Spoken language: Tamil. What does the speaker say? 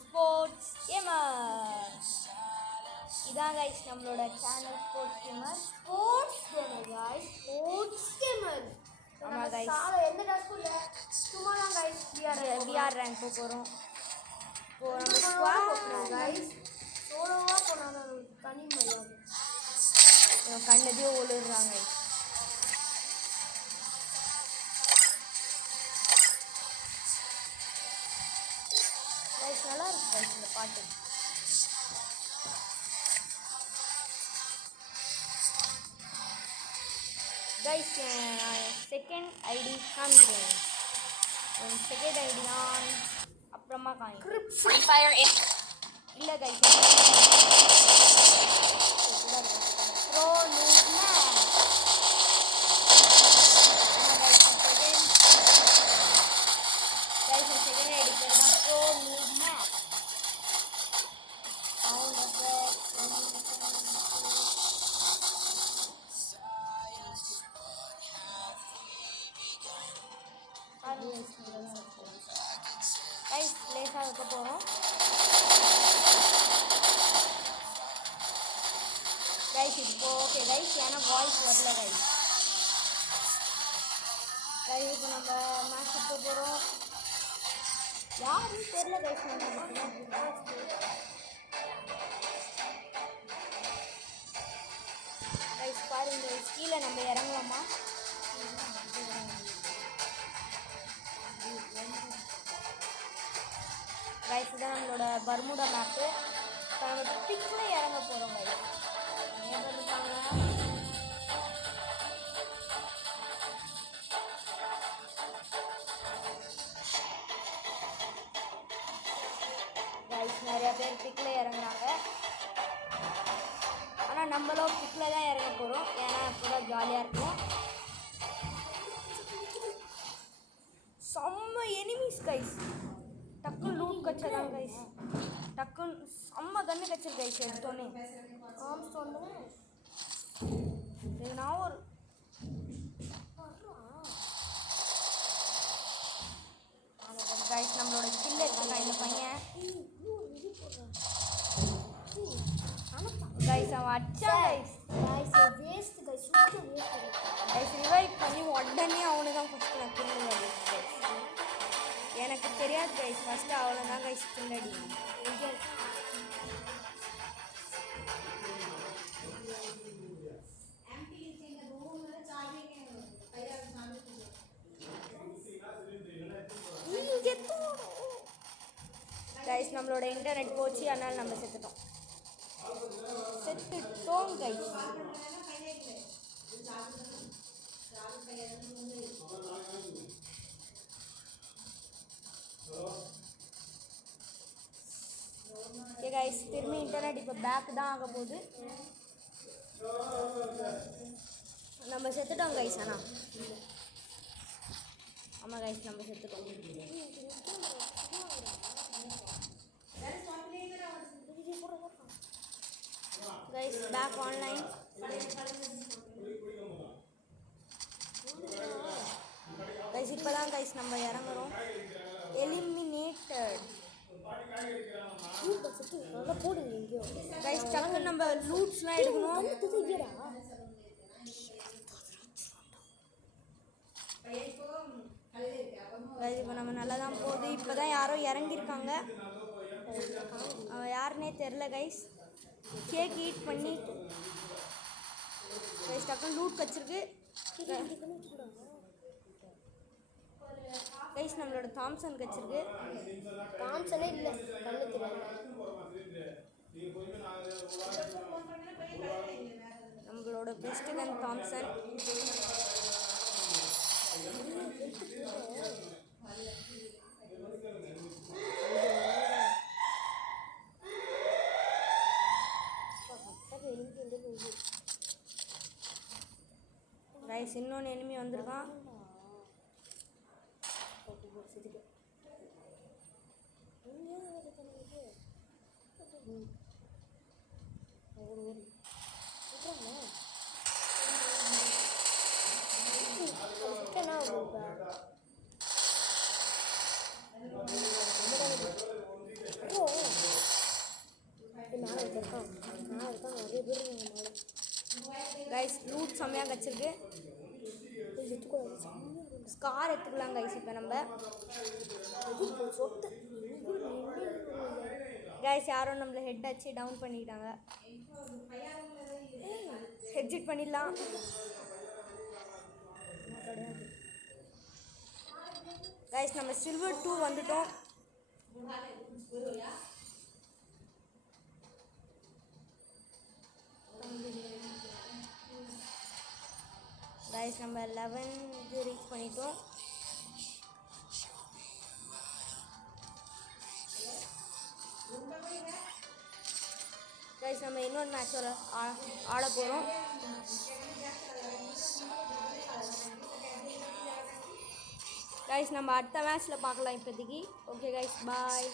Sports gamer. இதான் கைஸ் நம்மளோட சேனல் ஸ்போர்ட்ஸ் கேமர். ஆமா கைஸ், எந்த டாஸ்க்கும் இல்லை, சும்மா தான் கைஸ். பிஆர் ரேங்க் போகிறோம். இப்போ நம்ம ஸ்குவாட் கைஸ் சோலோவாக போனாலும் தனி மரியாதை. கண்ணதையும் ஒழுகுறாங்க. கைஸ் நல்லா இருக்கு கைஸ் இந்த பாட்டு. கைஸ் செகண்ட் ஐடி காமிக்கிறேன். செகண்ட் ஐடி தான் அப்புறமா காமிக்கிறேன். ஃப்ரீ ஃபயர் இல்லை கைஸ், ப்ரோ நூட்னா செகண்ட் ஐடி பேர் தான் ப்ரோ நூட்னா. கைஸ் லேசாக வைக்க போகிறோம். கைஸ் இப்போ ஓகே கைஸ், ஏன்னா வாய்ஸ் வரல கைஸ். கைஸ் இப்போ நம்ம மேட்ச் வைக்க போகிறோம். யாரும் தெரியல கைஸ். கைஸ் பாருங்க, கீழே நம்ம இறங்கலாமா? கைஸ் தான் நம்மளோட பர்முடா மேப்பு. இப்போ நம்ம பிக்கில் இறங்க போகிறோம் கைஸ். கைஸ் நிறையா பேர் பிக்கில் இறங்குறாங்க. ஆனால் நம்மளும் பிக்கில் தான் இறங்க போகிறோம், ஏன்னா இப்போ தான் ஜாலியாக இருக்கும். செம்ம எனிமீஸ் கைஸ். டக்குன்னு லூட் கச்சதான் கைஸ். டக்குன்னு செம்ம கன்று கச்சல் கைஸ். எடுத்தோன்னே நான் ஒரு கைஸ் நம்மளோட ஸ்கில் எடுத்துக்கா இந்த பையன். கைஸ் அவன் அச்சான் கைஸ். கைஸ் ரிவைவ் பண்ணி உடனே அவனு தான் ஃபஸ்ட்டு நான் கில் அடிக்கிறேன். எனக்கு தெரியாது கைஸ், ஃபஸ்ட்டு அவளை தான் கைஸ் கில் அடிக்கணும். கைஸ் நம்மளோட இன்டர்நெட் போச்சு, அதனால் நம்ம செத்துட்டோம் கைஸ். ஓகே கைஸ், திரும்பி இன்டர்நெட் இப்போ பேக் தான் ஆக போகுது. நம்ம செத்துட்டோம் கைஸ். ஆனால் ஆமாம் கைஸ், நம்ம செத்துட்டோம். Guys back online. கைஸ் இப்போ தான் கைஸ் நம்ம இறங்குறோம். Eliminated guys. டக்குன்னு நம்ம லூட்ஸ்லாம் எடுக்கணும். கைஸ் இப்போ நம்ம நல்லா தான் போகுது. இப்போ தான் யாரோ இறங்கியிருக்காங்க, யாருன்னே தெரில கைஸ். கேக் ஈட் பண்ணி கைஸ் டக்குன்னு லூட் வச்சிருக்கு கைஸ். நம்மளோட தாம்சன் வச்சிருக்கு. தாம்சனே இல்லை, கண்ணு தெரியாது. நம்மளோட பெஸ்ட் கன் தாம்சன். கைஸ் இன்னொன்று எனிமி வந்திருக்கான். இருக்கான் நான் இருக்கான் நிறைய பேர் இருக்காங்க மேலே கைஸ் லூட் செம்மையாக கிடச்சிருக்கு. ஸ்கார் எடுத்துக்கலாம் கைஸ். இப்போ நம்ம சொத்து கைஸ் யாரோ நம்மளை ஹெட் அடிச்சு டவுன் பண்ணிட்டாங்க. எக்ஸிட் பண்ணிடலாம். கிடையாது கைஸ் நம்ம சில்வர் 2 வந்துட்டோம். கைஸ் நம்ம 11 இது ரீச் பண்ணிட்டோம். கைஸ் நம்ம இன்னொரு மேட்சோட ஆட போகிறோம். கைஸ் நம்ம அடுத்த மேட்ச்சில் பார்க்கலாம் இப்போதைக்கு. Okay guys bye.